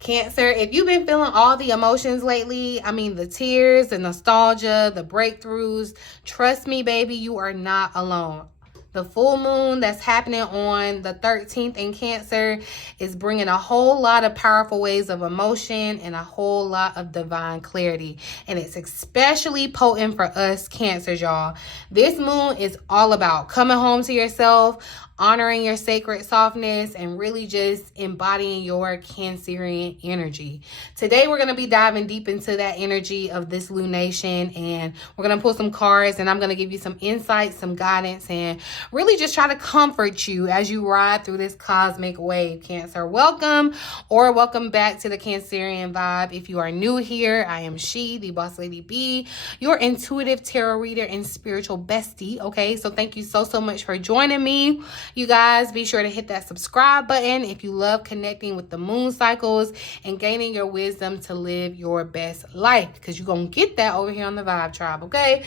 Cancer, if you've been feeling all the emotions lately, I mean, the tears, the nostalgia, the breakthroughs, trust me, baby, you are not alone. The full moon that's happening on the 13th in Cancer is bringing a whole lot of powerful waves of emotion and a whole lot of divine clarity. And it's especially potent for us Cancers, y'all. This moon is all about coming home to yourself, honoring your sacred softness, and really just embodying your Cancerian energy. Today, we're going to be diving deep into that energy of this lunation, and we're going to pull some cards, and I'm going to give you some insights, some guidance, and really just try to comfort you as you ride through this cosmic wave, Cancer. Welcome or welcome back to the Cancerian Vibe. If you are new here, I am she, the Boss Lady B, your intuitive tarot reader and spiritual bestie, okay? So thank you so much for joining me. You guys, be sure to hit that subscribe button if you love connecting with the moon cycles and gaining your wisdom to live your best life, because you're going to get that over here on the Vibe Tribe, okay?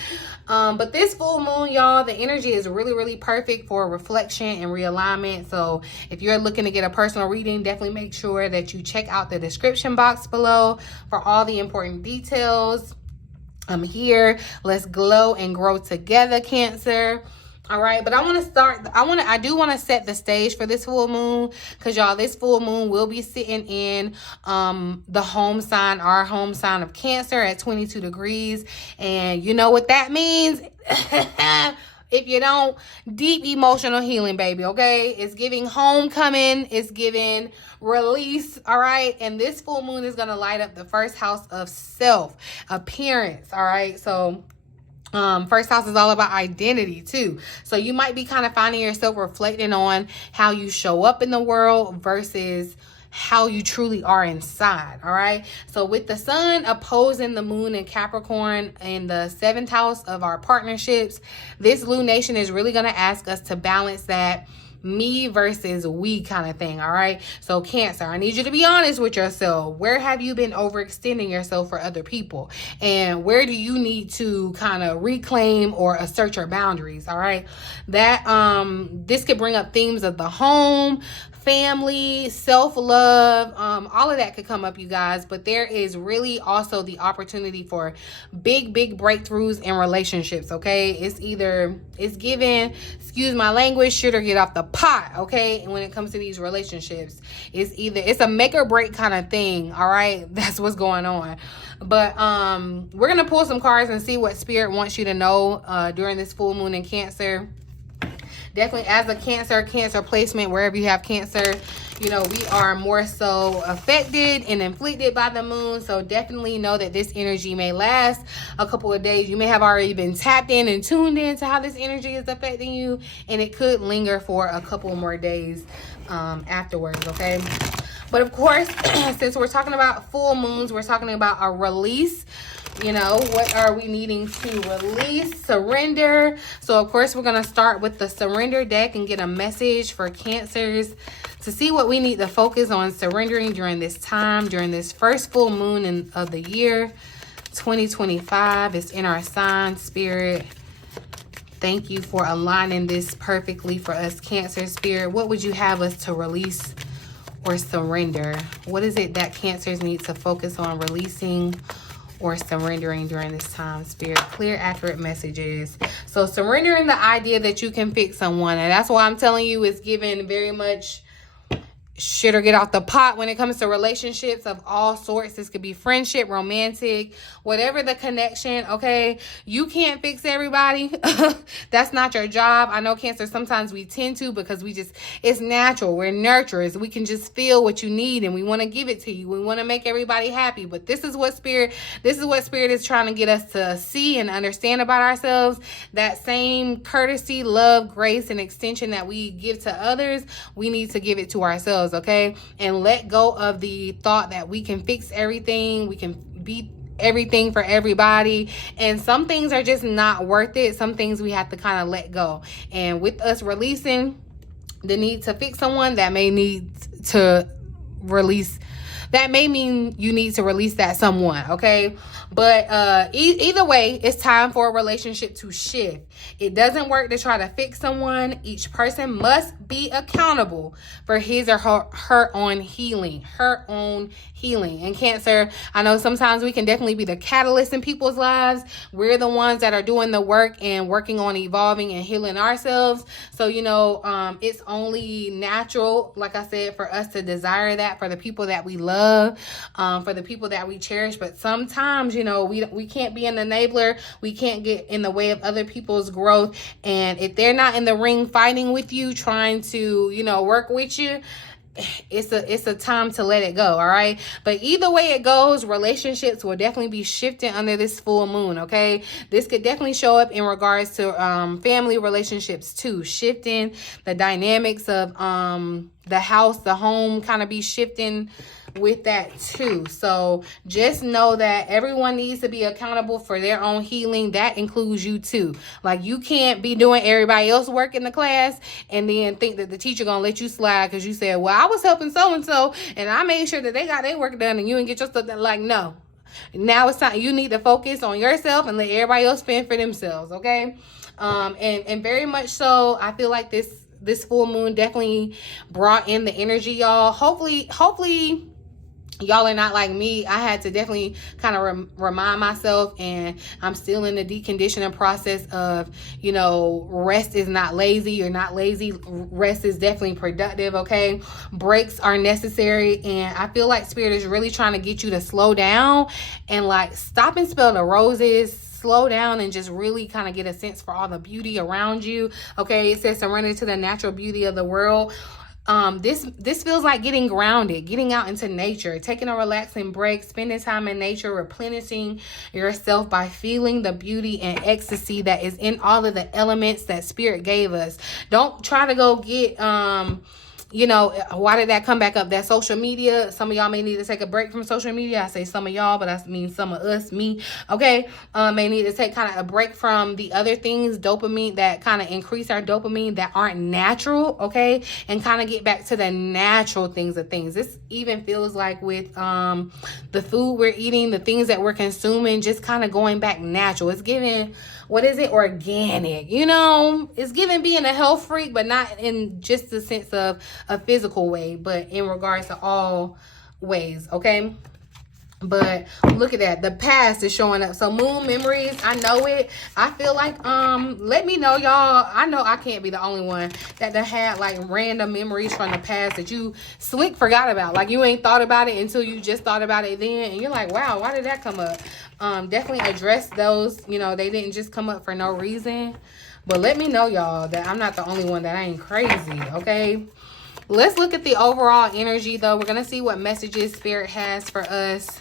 But this full moon, y'all, the energy is really perfect for reflection and realignment. So if you're looking to get a personal reading, definitely make sure that you check out the description box below for all the important details. I'm here. Let's glow and grow together, Cancer. All right, but I do want to set the stage for this full moon, because y'all, this full moon will be sitting in the home sign, our home sign of Cancer at 22 degrees. And you know what that means? If you don't, deep emotional healing, baby, okay? It's giving homecoming. It's giving release, all right? And this full moon is going to light up the first house of self, appearance, all right? So first house is all about identity too. So you might be kind of finding yourself reflecting on how you show up in the world versus how you truly are inside, all right? So with the sun opposing the moon in Capricorn in the 7th house of our partnerships, this lunation is really going to ask us to balance that me versus we kind of thing, all right? So Cancer, I need you to be honest with yourself. Where have you been overextending yourself for other people? And where do you need to kind of reclaim or assert your boundaries, all right? That this could bring up themes of the home, family, self-love, all of that could come up, you guys. But there is really also the opportunity for big breakthroughs in relationships, okay? It's given, excuse my language, shit or get off the pot, okay? When it comes to these relationships, it's a make or break kind of thing, all right? That's what's going on. But we're gonna pull some cards and see what Spirit wants you to know during this full moon in Cancer. Definitely as a Cancer placement, wherever you have Cancer, you know, we are more so affected and inflicted by the moon. So definitely know that this energy may last a couple of days. You may have already been tapped in and tuned in to how this energy is affecting you, and it could linger for a couple more days afterwards, okay? But of course, since we're talking about full moons, we're talking about a release. You know, what are we needing to release? Surrender. So, of course, we're going to start with the surrender deck and get a message for Cancers to see what we need to focus on surrendering during this time, during this first full moon of the year, 2025. It's in our sign, Spirit. Thank you for aligning this perfectly for us, Cancer, Spirit. What would you have us to release or surrender? What is it that Cancers need to focus on releasing or surrendering during this time, Spirit? Clear, accurate messages. So surrendering the idea that you can fix someone. And that's why I'm telling you, it's given very much shit or get off the pot when it comes to relationships of all sorts. This could be friendship, romantic, whatever the connection, okay? You can't fix everybody. That's not your job. I know, Cancer, sometimes we tend to, because it's natural. We're nurturers. We can just feel what you need and we want to give it to you. We want to make everybody happy. But this is what Spirit is trying to get us to see and understand about ourselves. That same courtesy, love, grace, and extension that we give to others, we need to give it to ourselves. Okay, and let go of the thought that we can fix everything, we can be everything for everybody, and some things are just not worth it. Some things we have to kind of let go. And with us releasing the need to fix someone, that may need to release. That may mean you need to release that someone, okay? But either way, it's time for a relationship to shift. It doesn't work to try to fix someone. Each person must be accountable for his or her own healing. And Cancer, I know sometimes we can definitely be the catalyst in people's lives. We're the ones that are doing the work and working on evolving and healing ourselves. So, it's only natural, like I said, for us to desire that for the people that we love, for the people that we cherish. But sometimes, we can't be an enabler. We can't get in the way of other people's growth. And if they're not in the ring fighting with you, trying to, work with you, it's a time to let it go. All right. But either way it goes, relationships will definitely be shifting under this full moon. Okay. This could definitely show up in regards to family relationships too, shifting the dynamics of the house, the home, kind of be shifting with that too. So just know that everyone needs to be accountable for their own healing. That includes you too. Like, you can't be doing everybody else's work in the class and then think that the teacher gonna let you slide because you said, well, I was helping so-and-so and I made sure that they got their work done and you didn't get your stuff done. Like, no. Now it's time. You need to focus on yourself and let everybody else fend for themselves, okay? And very much so, I feel like this full moon definitely brought in the energy, y'all. Hopefully y'all are not like me. I had to definitely kind of remind myself, and I'm still in the deconditioning process of, rest is not lazy. You're not lazy. Rest is definitely productive, okay? Breaks are necessary, and I feel like Spirit is really trying to get you to slow down and like stop and smell the roses. Slow down and just really kind of get a sense for all the beauty around you, okay? It says surrender to the natural beauty of the world. This feels like getting grounded, getting out into nature, taking a relaxing break, spending time in nature, replenishing yourself by feeling the beauty and ecstasy that is in all of the elements that Spirit gave us. Don't try to go get why did that come back up? That social media. Some of y'all may need to take a break from social media. I say some of y'all, but I mean some of us, me. Okay. May need to take kind of a break from the other things, dopamine, that kind of increase our dopamine that aren't natural. Okay. And kind of get back to the natural things of things. This even feels like with the food we're eating, the things that we're consuming, just kind of going back natural. It's giving, what is it? Organic. It's giving being a health freak, but not in just the sense of a physical way, but in regards to all ways, okay? But look at that. The past is showing up. So moon memories, I know it. I feel like, let me know, y'all. I know I can't be the only one that had like random memories from the past that you slick forgot about. Like, you ain't thought about it until you just thought about it then. And you're like, wow, why did that come up? Definitely address those. They didn't just come up for no reason. But let me know, y'all, that I'm not the only one that ain't crazy, okay? Let's look at the overall energy, though. We're going to see what messages Spirit has for us.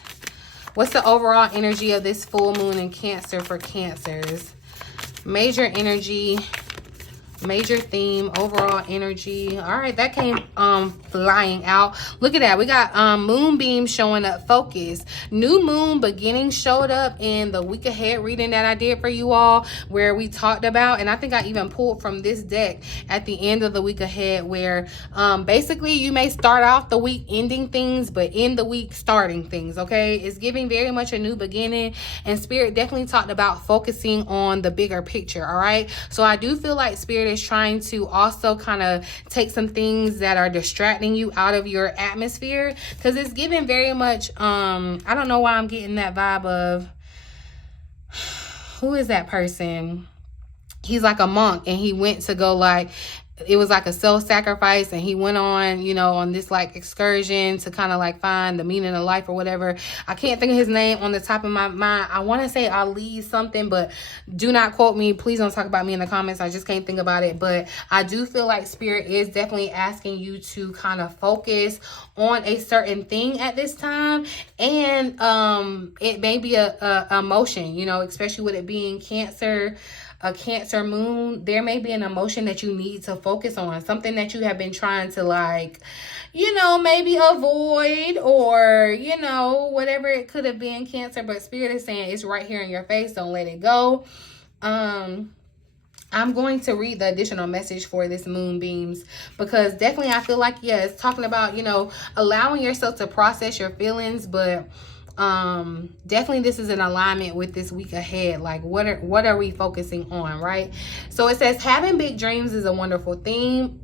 What's the overall energy of this full moon in Cancer for Cancers? Major energy, major theme, overall energy. All right, that came flying out. Look at that. We got moonbeam showing up, focus. New moon beginning showed up in the week ahead reading that I did for you all, where we talked about, and I think I even pulled from this deck at the end of the week ahead, where basically you may start off the week ending things, but end the week starting things, okay? It's giving very much a new beginning, and Spirit definitely talked about focusing on the bigger picture, all right? So I do feel like Spirit is trying to also kind of take some things that are distracting you out of your atmosphere, because it's giving very much I don't know why I'm getting that vibe of, who is that person? He's like a monk, and he went to go, like, it was like a self-sacrifice, and he went on, on this like excursion to kind of like find the meaning of life or whatever. I can't think of his name on the top of my mind. I want to say Ali something, but do not quote me. Please don't talk about me in the comments. I just can't think about it. But I do feel like Spirit is definitely asking you to kind of focus on a certain thing at this time. And it may be a emotion, especially with it being Cancer, a Cancer moon. There may be an emotion that you need to focus on, something that you have been trying to like, maybe avoid, or, whatever it could have been, Cancer. But Spirit is saying it's right here in your face. Don't let it go. I'm going to read the additional message for this moonbeams, because definitely I feel like, yeah, it's talking about, you know, allowing yourself to process your feelings, but definitely this is in alignment with this week ahead. Like, what are we focusing on, right? So it says having big dreams is a wonderful thing,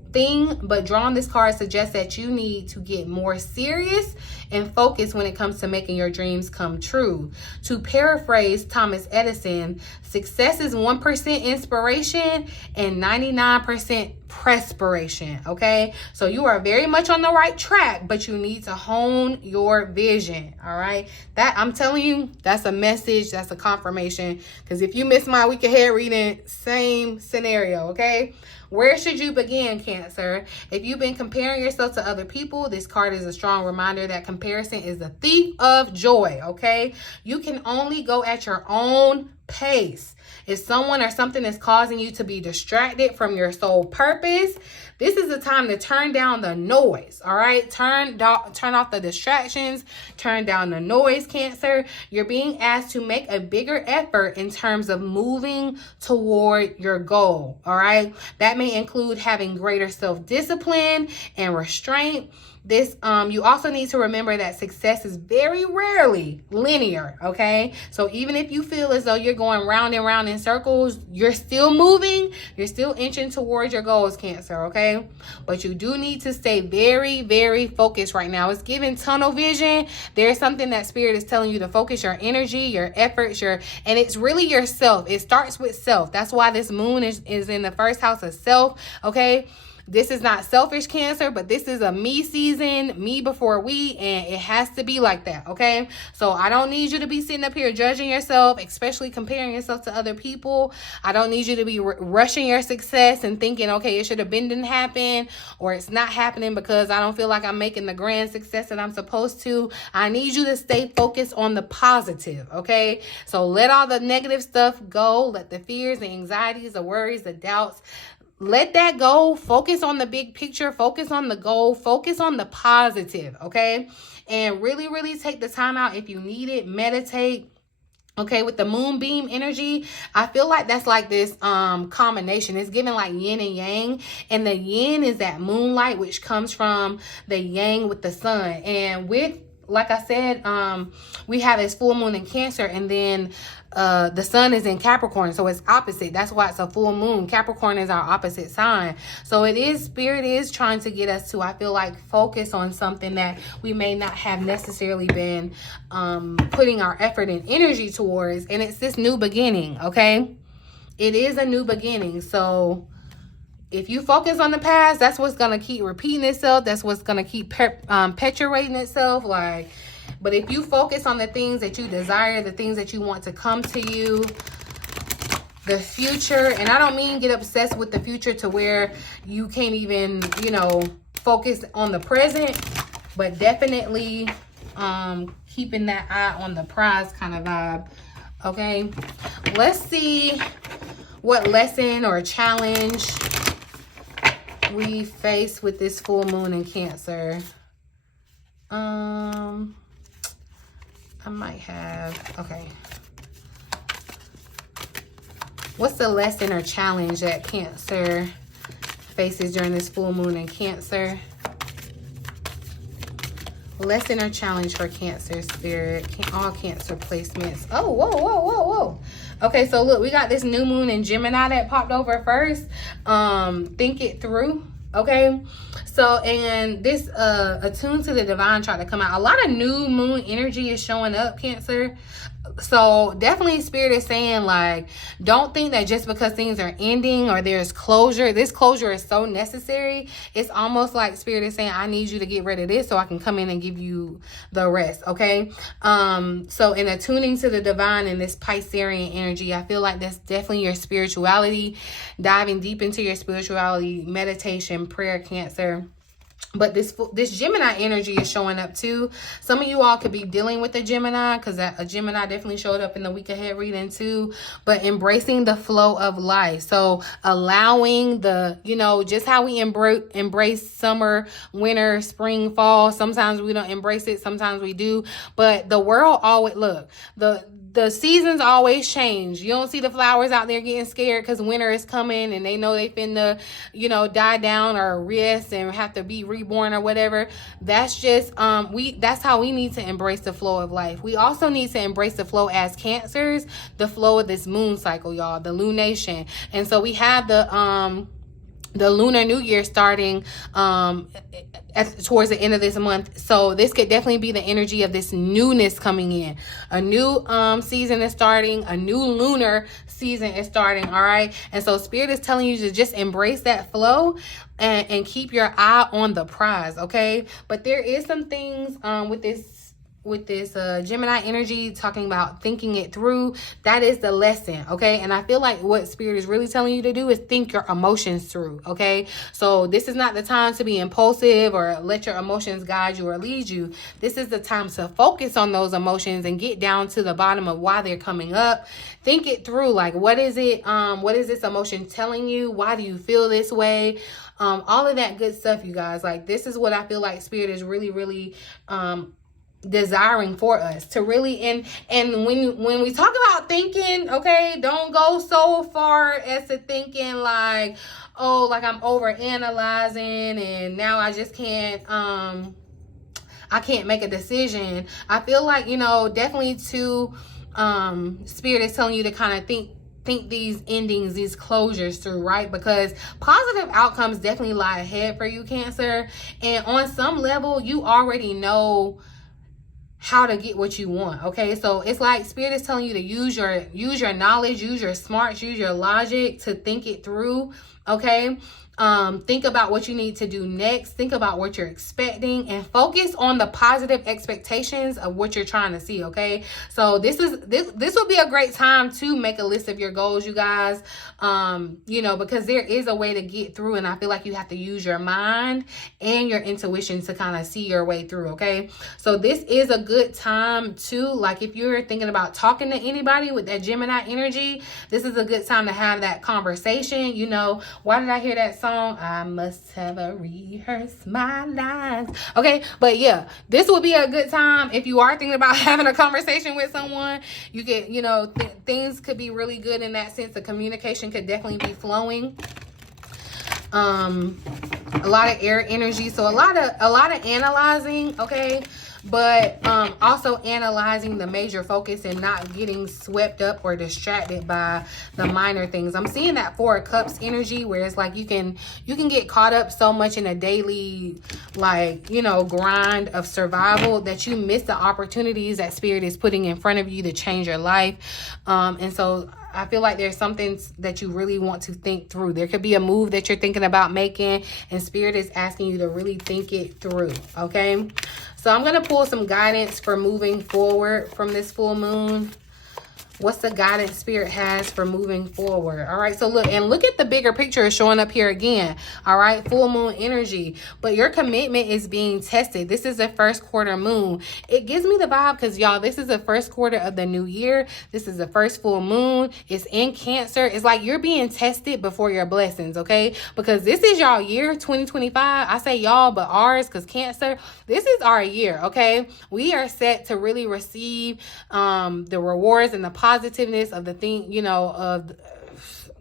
but drawing this card suggests that you need to get more serious and focused when it comes to making your dreams come true. To paraphrase Thomas Edison, success is 1% inspiration and 99% perspiration. Okay, so you are very much on the right track, but you need to hone your vision. All right, that I'm telling you, that's a message, that's a confirmation, because if you missed my week ahead reading, same scenario. Okay, where should you begin, Cancer? If you've been comparing yourself to other people, this card is a strong reminder that comparison is the thief of joy, okay? You can only go at your own pace. If someone or something is causing you to be distracted from your sole purpose, this is the time to turn down the noise, all right? Turn off the distractions, turn down the noise, Cancer. You're being asked to make a bigger effort in terms of moving toward your goal, all right? That may include having greater self-discipline and restraint. You also need to remember that success is very rarely linear, okay? So even if you feel as though you're going round and round in circles, you're still moving, you're still inching towards your goals, Cancer, okay? But you do need to stay very, very focused right now. It's giving tunnel vision. There's something that Spirit is telling you to focus your energy, your efforts, and it's really yourself. It starts with self. That's why this moon is in the first house of self, okay? This is not selfish, Cancer, but this is a me season, me before we, and it has to be like that, okay? So I don't need you to be sitting up here judging yourself, especially comparing yourself to other people. I don't need you to be rushing your success and thinking, okay, it should have been didn't happen, or it's not happening because I don't feel like I'm making the grand success that I'm supposed to. I need you to stay focused on the positive, okay? So let all the negative stuff go. Let the fears, the anxieties, the worries, the doubts, let that go. Focus on the big picture. Focus on the goal. Focus on the positive, okay? And really, really take the time out if you need it. Meditate. Okay, with the moonbeam energy, I feel like that's like this combination. It's giving like yin and yang. And the yin is that moonlight, which comes from the yang with the sun. And with, like I said, we have this full moon in Cancer, and then the sun is in Capricorn, so it's opposite. That's why it's a full moon. Capricorn is our opposite sign. So it is, Spirit is trying to get us to, I feel like, focus on something that we may not have necessarily been putting our effort and energy towards. And it's this new beginning, okay? It is a new beginning. So if you focus on the past, that's what's going to keep repeating itself. That's what's going to keep perpetuating itself. But if you focus on the things that you desire, the things that you want to come to you, the future, and I don't mean get obsessed with the future to where you can't even, focus on the present, but definitely keeping that eye on the prize kind of vibe, okay? Let's see what lesson or challenge we face with this full moon in Cancer. I might have, okay. What's the lesson or challenge that Cancer faces during this full moon in Cancer? Lesson or challenge for Cancer, Spirit. All Cancer placements. Oh, whoa. Okay, so look, we got this new moon in Gemini that popped over first. Think it through, okay? So, and this attuned to the divine tried to come out. A lot of new moon energy is showing up, Cancer. So definitely Spirit is saying, like, don't think that just because things are ending or there's closure, this closure is so necessary. It's almost like Spirit is saying, I need you to get rid of this so I can come in and give you the rest, okay? So in attuning to the divine and this Cancerian energy, I feel like that's definitely your spirituality, diving deep into your spirituality, meditation, prayer, Cancer. But this Gemini energy is showing up too. Some of you all could be dealing with a Gemini, because a Gemini definitely showed up in the week ahead reading too. But embracing the flow of life. So allowing the, just how we embrace summer, winter, spring, fall. Sometimes we don't embrace it. Sometimes we do. But the world always, look, the seasons always change. You don't see the flowers out there getting scared because winter is coming and they know they finna, die down or rest and have to be reborn or whatever. That's just, that's how we need to embrace the flow of life. We also need to embrace the flow as Cancers, the flow of this moon cycle, y'all, the lunation. And so we have the Lunar New Year starting towards the end of this month. So this could definitely be the energy of this newness coming in. A new season is starting. A new lunar season is starting. All right. And so Spirit is telling you to just embrace that flow and keep your eye on the prize. Okay. But there is some things with this Gemini energy, talking about thinking it through. That is the lesson, okay? And I feel like what Spirit is really telling you to do is think your emotions through, okay? So this is not the time to be impulsive or let your emotions guide you or lead you. This is the time to focus on those emotions and get down to the bottom of why they're coming up. Think it through, like, what is this emotion telling you? Why do you feel this way? All of that good stuff, you guys. Like, this is what I feel like Spirit is really, really desiring for us to really, and when we talk about thinking, okay, don't go so far as to thinking like, oh, like I'm over analyzing and now I just can't I can't make a decision. I feel like, definitely too, Spirit is telling you to kind of think these endings, these closures through, right? Because positive outcomes definitely lie ahead for you, Cancer. And on some level, you already know how to get what you want, okay? So it's like Spirit is telling you to use your knowledge, use your smarts, use your logic to think it through, okay? Think about what you need to do next. Think about what you're expecting and focus on the positive expectations of what you're trying to see, okay? So this would be a great time to make a list of your goals, you guys, because there is a way to get through, and I feel like you have to use your mind and your intuition to kind of see your way through, okay? So this is a good time to, like, if you're thinking about talking to anybody with that Gemini energy, this is a good time to have that conversation. Why did I hear that song? I must have rehearsed my lines. Okay, but yeah, this would be a good time if you are thinking about having a conversation with someone. You get, things could be really good in that sense. The communication could definitely be flowing. A lot of air energy, so a lot of analyzing, okay, but also analyzing the major focus and not getting swept up or distracted by the minor things. I'm seeing that Four of Cups energy, where it's like you can get caught up so much in a daily, grind of survival that you miss the opportunities that Spirit is putting in front of you to change your life. And so I feel like there's something that you really want to think through. There could be a move that you're thinking about making, and Spirit is asking you to really think it through, okay? So I'm going to pull some guidance for moving forward from this full moon. What's the guidance Spirit has for moving forward? All right, so look at the bigger picture is showing up here again. All right, full moon energy, but your commitment is being tested. This is the first quarter moon. It gives me the vibe because, y'all, this is the first quarter of the new year. This is the first full moon. It's in Cancer. It's like you're being tested before your blessings, okay? Because this is y'all year, 2025. I say y'all, but ours, because Cancer, this is our year, okay? We are set to really receive the rewards and the positiveness of the thing, of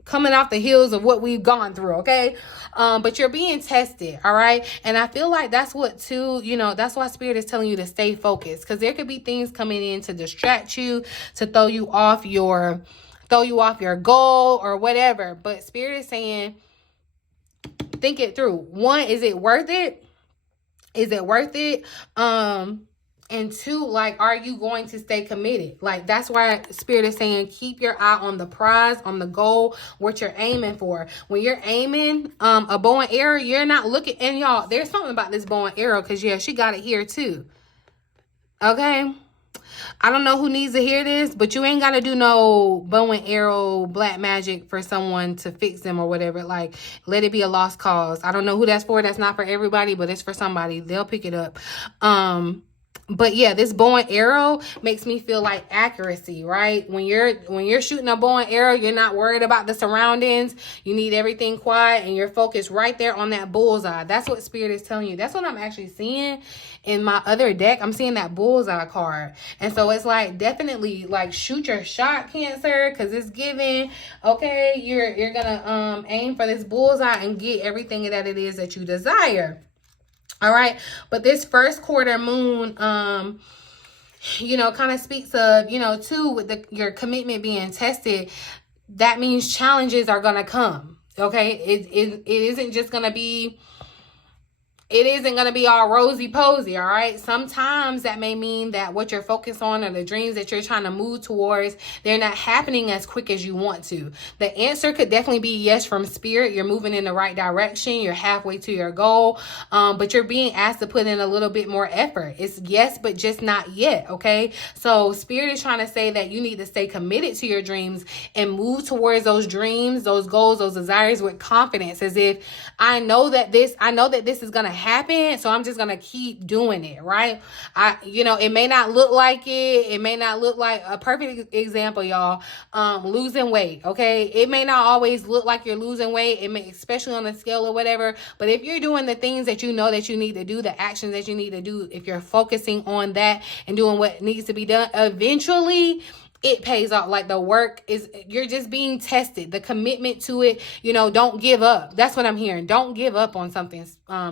coming off the heels of what we've gone through, okay? But you're being tested, all right? And I feel like that's what too, that's why Spirit is telling you to stay focused, because there could be things coming in to distract you, to throw you off your goal or whatever. But Spirit is saying, think it through. One, is it worth it? Is it worth it? And two, like, are you going to stay committed? Like, that's why Spirit is saying, keep your eye on the prize, on the goal, what you're aiming for. When you're aiming a bow and arrow, you're not looking, and y'all, there's something about this bow and arrow, because, yeah, she got it here too. Okay? I don't know who needs to hear this, but you ain't got to do no bow and arrow black magic for someone to fix them or whatever. Like, let it be a lost cause. I don't know who that's for. That's not for everybody, but it's for somebody. They'll pick it up. But yeah, this bow and arrow makes me feel like accuracy, right? When you're shooting a bow and arrow, you're not worried about the surroundings. You need everything quiet and you're focused right there on that bullseye. That's what Spirit is telling you. That's what I'm actually seeing in my other deck. I'm seeing that bullseye card. And so it's like, definitely like shoot your shot, Cancer, because it's giving, okay, you're gonna aim for this bullseye and get everything that it is that you desire. All right. But this first quarter moon, you know, kind of speaks of, you know, too, with your commitment being tested. That means challenges are going to come. Okay. It isn't just going to be, it isn't going to be all rosy posy. All right. Sometimes that may mean that what you're focused on or the dreams that you're trying to move towards, they're not happening as quick as you want to. The answer could definitely be yes from Spirit. You're moving in the right direction. You're halfway to your goal. But you're being asked to put in a little bit more effort. It's yes, but just not yet. Okay. So Spirit is trying to say that you need to stay committed to your dreams and move towards those dreams, those goals, those desires with confidence, as if I know that this is going to happen, so I'm just gonna keep doing it, right? You know, it may not look like it may not look like a perfect example, y'all, losing weight. Okay, it may not always look like you're losing weight, it may, especially on the scale or whatever, but if you're doing the things that you know that you need to do, the actions that you need to do, if you're focusing on that and doing what needs to be done, eventually it pays off. Like, the work is, you're just being tested, the commitment to it. You know, don't give up. That's what I'm hearing. Don't give up on something.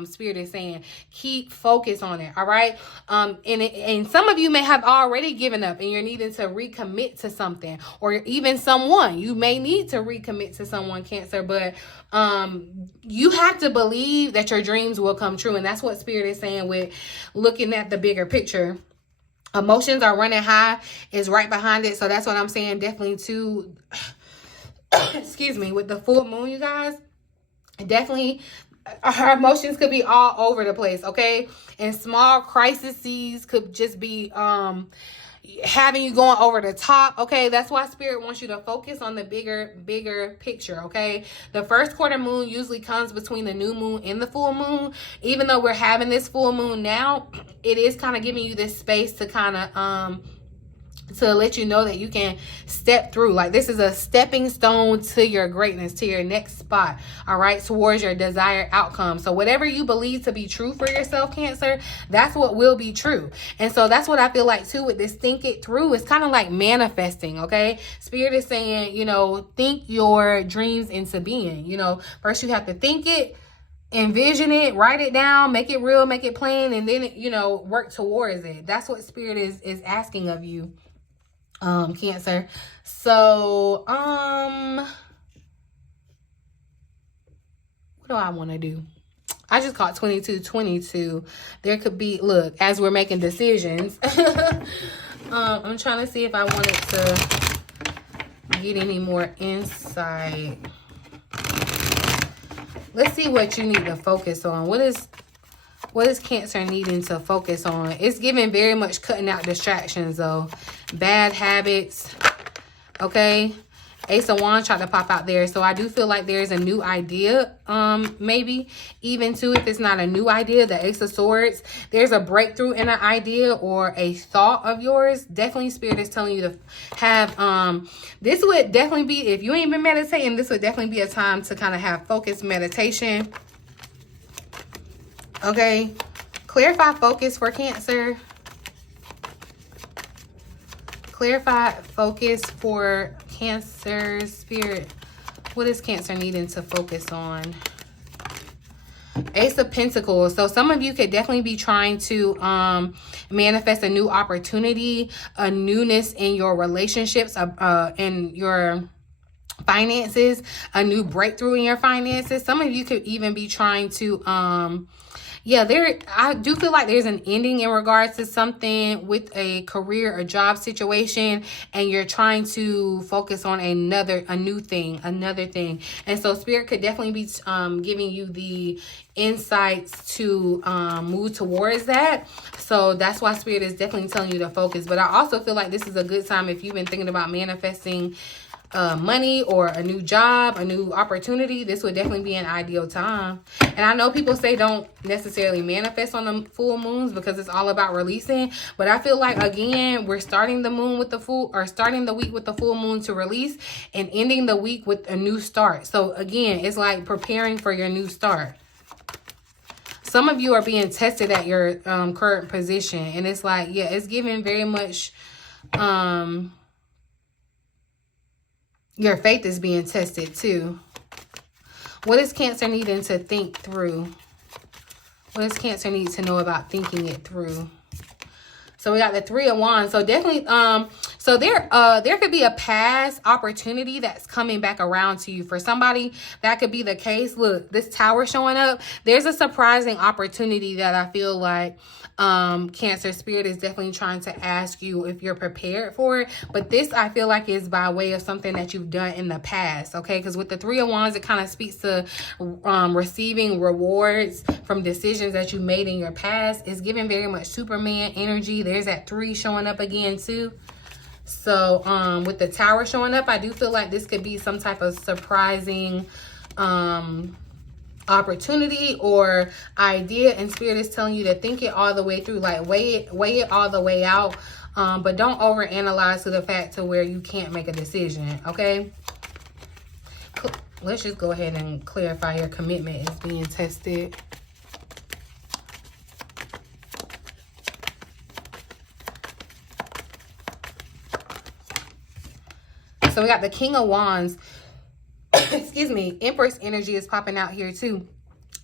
Spirit is saying keep focus on it. All right. And some of you may have already given up and you're needing to recommit to something, or even someone. You may need to recommit to someone, Cancer, but you have to believe that your dreams will come true. And that's what Spirit is saying with looking at the bigger picture. Emotions are running high is right behind it. So that's what I'm saying. Definitely too, excuse me, with the full moon, you guys, definitely our emotions could be all over the place. Okay. And small crises could just be, having you going over the top. Okay, that's why Spirit wants you to focus on the bigger picture. Okay, the first quarter moon usually comes between the new moon and the full moon. Even though we're having this full moon now, it is kind of giving you this space to kind of to let you know that you can step through. Like, this is a stepping stone to your greatness, to your next spot, all right, towards your desired outcome. So whatever you believe to be true for yourself, Cancer, that's what will be true. And so that's what I feel like too with this think it through. It's kind of like manifesting. Okay, Spirit is saying, you know, think your dreams into being. You know, first you have to think it, envision it, write it down, make it real, make it plain, and then, you know, work towards it. That's what Spirit is asking of you, Cancer. So what do I want to do? I just caught 2222. There could be, look, as we're making decisions, I'm trying to see if I wanted to get any more insight. Let's see what you need to focus on. What is Cancer needing to focus on? It's giving very much cutting out distractions, though. Bad habits. Okay. Ace of Wands tried to pop out there. So I do feel like there's a new idea, maybe even too, if it's not a new idea, the Ace of Swords, there's a breakthrough in an idea or a thought of yours. Definitely Spirit is telling you to have, this would definitely be, if you ain't been meditating, this would definitely be a time to kind of have focused meditation. Okay. Clarify focus for Cancer. Clarify focus for Cancer, Spirit. What is Cancer needing to focus on? Ace of Pentacles. So some of you could definitely be trying to manifest a new opportunity, a newness in your relationships, in your finances, a new breakthrough in your finances. Some of you could even be trying to Yeah, I do feel like there's an ending in regards to something with a career or job situation, and you're trying to focus on a new thing, another thing. And so Spirit could definitely be giving you the insights to move towards that. So that's why Spirit is definitely telling you to focus. But I also feel like this is a good time if you've been thinking about manifesting money or a new job, a new opportunity. This would definitely be an ideal time. And I know people say don't necessarily manifest on the full moons because it's all about releasing, but I feel like, again, we're starting the moon with the full, or starting the week with the full moon to release, and ending the week with a new start. So again, it's like preparing for your new start. Some of you are being tested at your current position, and it's like, yeah, it's giving very much your faith is being tested too. What is Cancer needing to think through? What does Cancer need to know about thinking it through? So we got the Three of Wands. So definitely, so there could be a past opportunity that's coming back around to you. For somebody, that could be the case. Look, this Tower showing up. There's a surprising opportunity that I feel like Cancer Spirit is definitely trying to ask you if you're prepared for it. But this, I feel like, is by way of something that you've done in the past, okay? Because with the Three of Wands, it kind of speaks to receiving rewards from decisions that you made in your past. It's giving very much Superman energy. There's that 3 showing up again too. So with the Tower showing up, I do feel like this could be some type of surprising opportunity or idea, and Spirit is telling you to think it all the way through, like weigh it all the way out, but don't overanalyze to the fact to where you can't make a decision, okay? Let's just go ahead and clarify your commitment is being tested. So we got the King of Wands. Excuse me. Empress energy is popping out here too.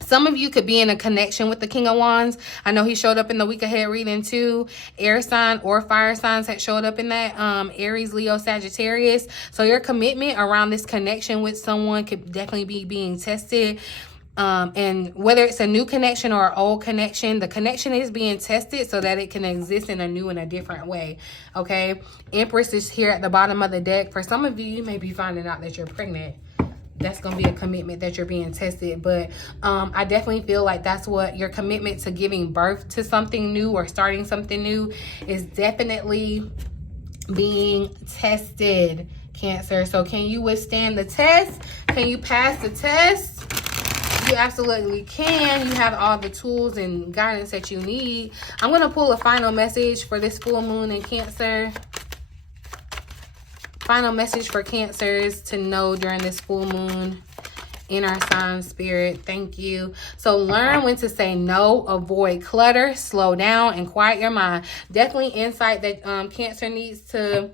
Some of you could be in a connection with the King of Wands. I know he showed up in the week ahead reading too. Air sign or fire signs had showed up in that. Aries, Leo, Sagittarius. So your commitment around this connection with someone could definitely be being tested. And whether it's a new connection or an old connection, the connection is being tested so that it can exist in a new and a different way. Okay. Empress is here at the bottom of the deck. For some of you, you may be finding out that you're pregnant. That's going to be a commitment that you're being tested. But I definitely feel like that's what your commitment to giving birth to something new or starting something new is definitely being tested, Cancer. So can you withstand the test? Can you pass the test? You absolutely can. You have all the tools and guidance that you need. I'm going to pull a final message for this full moon in Cancer. Final message for Cancers to know during this full moon in our sign, Spirit. Thank you. So learn when to say no, avoid clutter, slow down, and quiet your mind. Definitely insight that Cancer needs to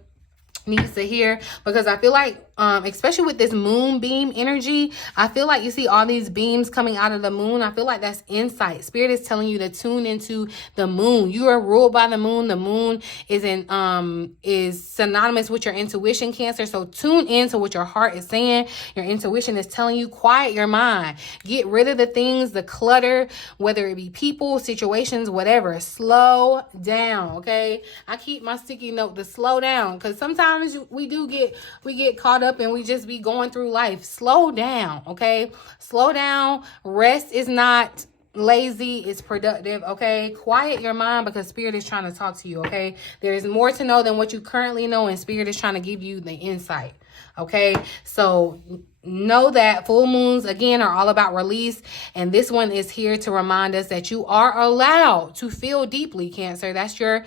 hear, because I feel like especially with this moonbeam energy, I feel like you see all these beams coming out of the moon. I feel like that's insight. Spirit is telling you to tune into the moon. You are ruled by the moon. The moon is synonymous with your intuition, Cancer. So tune into what your heart is saying. Your intuition is telling you, quiet your mind. Get rid of the things, the clutter, whether it be people, situations, whatever. Slow down, okay? I keep my sticky note to slow down, because sometimes we get caught up and we just be going through life. Slow down, okay? Slow down. Rest is not lazy, it's productive, okay? Quiet your mind, because Spirit is trying to talk to you, okay? There is more to know than what you currently know, and Spirit is trying to give you the insight, okay? So know that full moons, again, are all about release, and this one is here to remind us that you are allowed to feel deeply, Cancer. That's your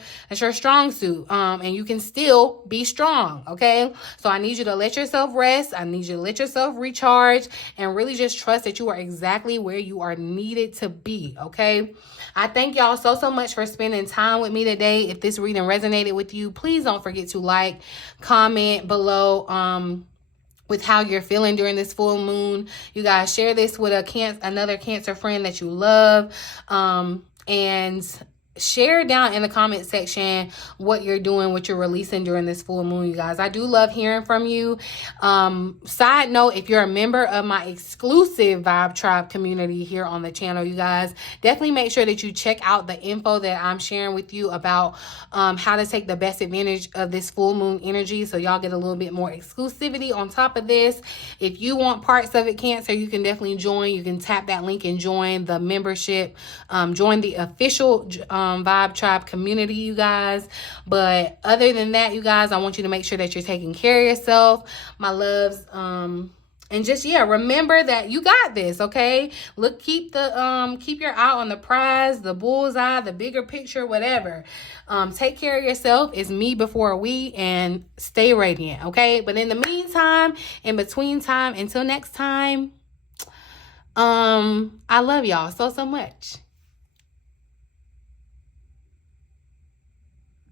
strong suit, and you can still be strong, okay? So I need you to let yourself rest. I need you to let yourself recharge, and really just trust that you are exactly where you are needed to be, okay? I thank y'all so much for spending time with me today. If this reading resonated with you, please don't forget to like, comment below with how you're feeling during this full moon. You guys share this with another Cancer friend that you love, and share down in the comment section what you're doing, what you're releasing during this full moon, you guys. I do love hearing from you. Side note, if you're a member of my exclusive Vibe Tribe community here on the channel, you guys, definitely make sure that you check out the info that I'm sharing with you about how to take the best advantage of this full moon energy, so y'all get a little bit more exclusivity on top of this. If you want parts of it, Cancer, you can definitely join. You can tap that link and join the membership, join the official Vibe Tribe community, you guys. But other than that, you guys, I want you to make sure that you're taking care of yourself, my loves. And just, yeah, remember that you got this, okay? Look, keep your eye on the prize, the bullseye, the bigger picture, whatever. Take care of yourself. It's me before we, and stay radiant, okay? But in the meantime, in between time, until next time, I love y'all so much.